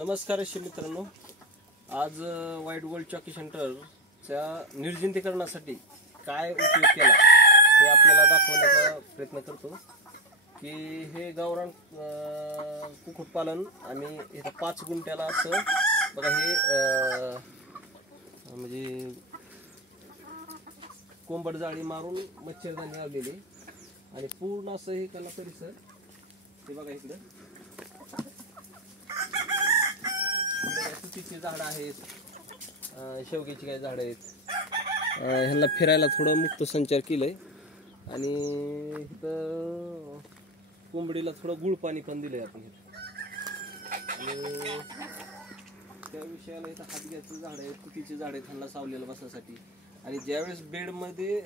नमस्कार रेशीम मित्रांनो, आज व्हाईट गोल्ड चॉकी सेंटरच्या निर्जंतुकीकरणासाठी काय उपयोग केला ते आपल्याला दाखवण्याचा प्रयत्न करतो की हे गावरान कुक्कुटपालन आम्ही इथं 5 गुंठ्याला असं बघा हे म्हणजे कोंबड जाळी मारून मच्छरदाणी लावलेली आणि पूर्ण असं हे त्याला परिसर हे बघा इकडे तुतीची झाडं आहेत, शेवग्याची काही झाडं आहेत, ह्यांना फिरायला थोडं मुक्त संचार केलंय आणि इथं कोंबडीला थोडं गुळ पाणी पण दिलंय आपण आणि त्या विषयाला इथं हातग्याचं झाड आहे, तुतीची झाड आहेत ह्यांना सावलेलं बसण्यासाठी. आणि ज्यावेळेस बेडमध्ये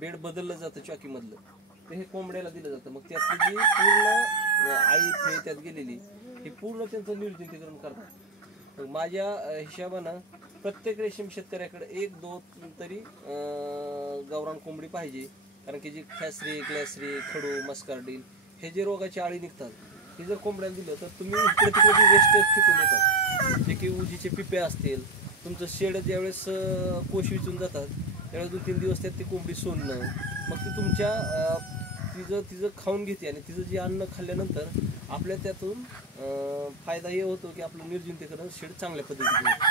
बेड बदललं जातं चॉकीमधलं ते हे कोंबड्याला दिलं जातं. मग त्यातली जी पूर्ण आळी फळे त्यात गेलेली हे पूर्ण त्यांचं निर्जंतुकीकरण करतात. मग माझ्या हिशोबानं प्रत्येक रेशीम शेतकऱ्याकडे 1-2 तरी गावरान कोंबडी पाहिजे, कारण की जी फॅसरी, ग्लॅसरी, खडू, मस्कार्डिन हे जे रोगाची आळी निघतात हे जर कोंबड्याला दिलं तर तुम्ही इकडे तिकडे जे वेस्टेज फेकून येतात, जे की उजीचे पिपे असतील, तुमचं शेड ज्यावेळेस कोश विचून जातात त्यावेळेस 2-3 दिवस त्यात ती कोंबडी सोडणं, मग ती तुमच्या तिचं खाऊन घेते आणि तिचं जे अन्न खाल्ल्यानंतर आपल्या त्यातून फायदा हे होतो की आपलं निर्जंतुकीकरण शेड चांगल्या पद्धतीने होतं.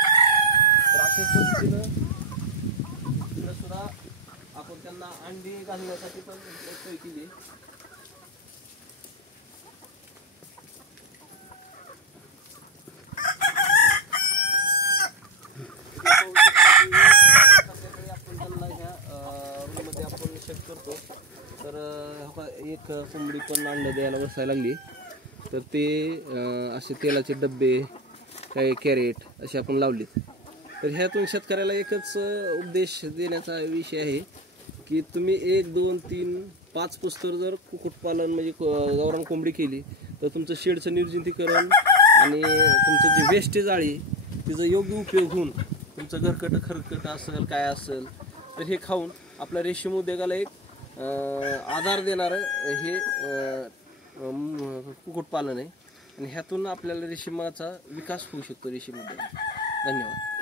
तर अशाच पद्धतीनं सुद्धा आपण त्यांना अंडी घालण्यासाठी पण सोय केली. आपण त्यांना ह्या रूममध्ये आपण शेक करतो. तर एक कोंबडी पण अंडे द्यायला बसायला लागली, तर ते असे तेलाचे डब्बे, काही कॅरेट असे आपण लावलेत. तर ह्यातून शेतकऱ्याला एकच उपदेश देण्याचा विषय आहे की तुम्ही 1, 2, 3, 5 पुस्तर जर कुक्कुटपालन म्हणजे गावरान कोंबडी केली तर तुमचं शेडचं निर्जंतुकीकरण आणि तुमचं जे वेस्टेज आळी तिचा योग्य उपयोग होऊन तुमचं घरकट खरकट असेल काय असेल तर हे खाऊन आपल्या रेशीम उद्योगाला एक आधार देणारं हे कुक्कुटपालन आहे आणि ह्यातून आपल्याला रेशीमाचा विकास होऊ शकतो रेशीम उद्योगात. धन्यवाद.